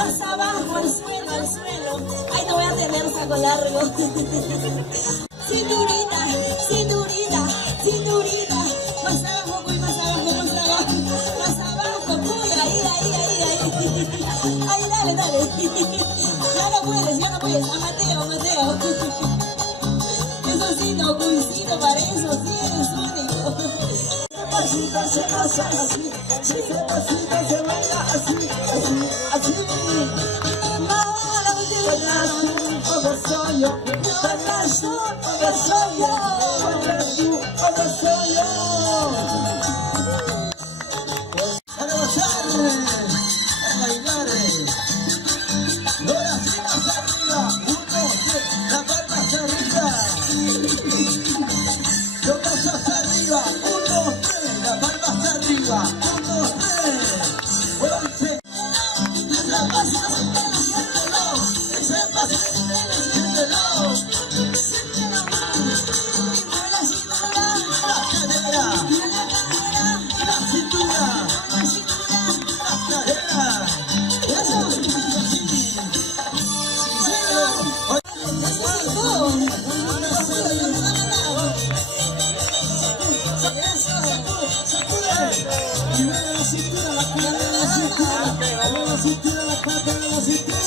más abajo, al suelo, al suelo. Ay, no voy a tener saco largo. Cinturita, cinturita, cinturita. Más abajo, pues más abajo, más abajo. Más abajo, pues ahí, ahí, ahí, ahí. Ay, dale, dale. Ya no puedes, ya no puedes. A Mateo, Mateo. Eso sí, no, cuisito, para eso sí eres único. Pasita se pasa así, ese pasito se baila así, así, así. Bailas tú, o soy yo, bailas tú, o soy yo, bailas tú, o soy yo. A gozar, a bailar. Ahora sí más arriba, 1, 2, la palma hacia arriba. Los brazos hacia arriba, 1, 3, la palma hacia arriba, 1, 3, muévanse. La palma hacia arriba, siéntelo, ese paso, siéntelo. Siéntelo más, y mueve la cintura, la cadera, la cintura, la cadera. Eso, así. Primero la cintura, la cadera, la cintura, la cintura, la cadera, la cintura.